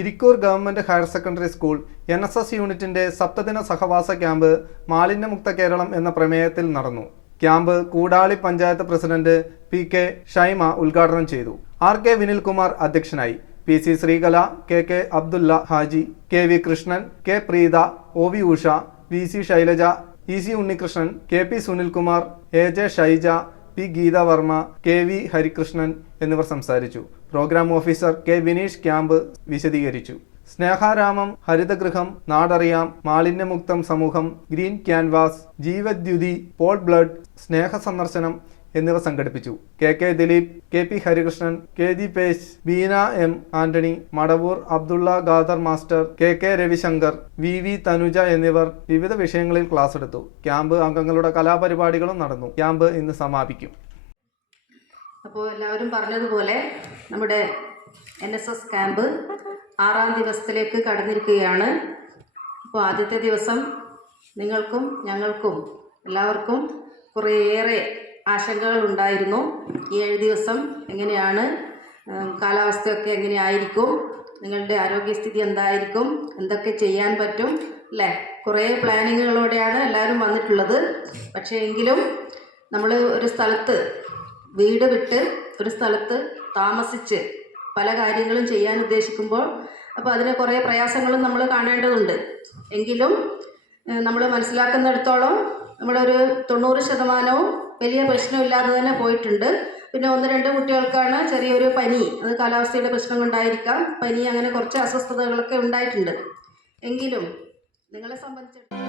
Irikkur government higher secondary school N S S യൂണിറ്റിന്റെ സപ്തദിന സഹവാസ ക്യാമ്പ് മാലിന്യമുക്ത കേരളം എന്ന പ്രമേയത്തിൽ നടന്നു. Camp Koodali panchayat president P K Shaima ഉദ്ഘാടനം ചെയ്തു. ആർ കെ വിനിൽകുമാർ അധ്യക്ഷനായി. P C Sreekala K K Abdulla Haji K V Krishnan K Preetha O V Usha V C Shailaja E C Unnikrishnan K P Sunilkumar A J Shaija P Geetha Varma K V Harikrishnan എന്നിവർ സംസാരിച്ചു. Program officer K Vineesh camp വിശദീകരിച്ചു. സ്നേഹാരാമം ഹരിതഗൃഹം നാടറിയാം മാലിന്യമുക്തം സമൂഹം green canvas Jeevadyuthi Paul blood സ്നേഹ സന്ദർശനം എന്നിവ സംഘടിപ്പിച്ചു. K K Dileep K P Harikrishnan K G പേശ് Beena M Antony Madavoor Abdulla Khader master K K Ravishankar V V Thanuja എന്നിവർ വിവിധ വിഷയങ്ങളിൽ ക്ലാസ് എടുത്തു. ക്യാമ്പ് അംഗങ്ങളുടെ കലാപരിപാടികളും നടന്നു. ക്യാമ്പ് ഇന്ന് സമാപിക്കും. അപ്പോൾ എല്ലാവരും പറഞ്ഞതുപോലെ നമ്മുടെ എൻ എസ് എസ് ക്യാമ്പ് ആറാം ദിവസത്തിലേക്ക് കടന്നിരിക്കുകയാണ്. അപ്പോൾ ആദ്യത്തെ ദിവസം നിങ്ങൾക്കും ഞങ്ങൾക്കും എല്ലാവർക്കും കുറേയേറെ ആശങ്കകൾ ഉണ്ടായിരുന്നു ഏഴ് ദിവസം എങ്ങനെയാണ് കാലാവസ്ഥയൊക്കെ എങ്ങനെയായിരിക്കും നിങ്ങളുടെ ആരോഗ്യസ്ഥിതി എന്തായിരിക്കും എന്തൊക്കെ ചെയ്യാൻ പറ്റും അല്ലേ? കുറേ പ്ലാനിങ്ങുകളോടെയാണ് എല്ലാവരും വന്നിട്ടുള്ളത്. പക്ഷേ എങ്കിലും നമ്മൾ ഒരു സ്ഥലത്ത് വീട് വിട്ട് ഒരു സ്ഥലത്ത് താമസിച്ച് പല കാര്യങ്ങളും ചെയ്യാൻ ഉദ്ദേശിക്കുമ്പോൾ അപ്പോൾ അതിന് കുറേ പ്രയാസങ്ങളും നമ്മൾ കാണേണ്ടതുണ്ട്. എങ്കിലും നമ്മൾ മനസ്സിലാക്കുന്നിടത്തോളം നമ്മളൊരു തൊണ്ണൂറ് ശതമാനവും വലിയ പ്രശ്നമില്ലാതെ തന്നെ പോയിട്ടുണ്ട്. പിന്നെ ഒന്ന് രണ്ട് കുട്ടികൾക്കാണ് ചെറിയൊരു പനി. അത് കാലാവസ്ഥയുടെ പ്രശ്നം കൊണ്ടായിരിക്കാം. പനി അങ്ങനെ കുറച്ച് അസ്വസ്ഥതകളൊക്കെ ഉണ്ടായിട്ടുണ്ട്. എങ്കിലും നിങ്ങളെ സംബന്ധിച്ചിടത്തോളം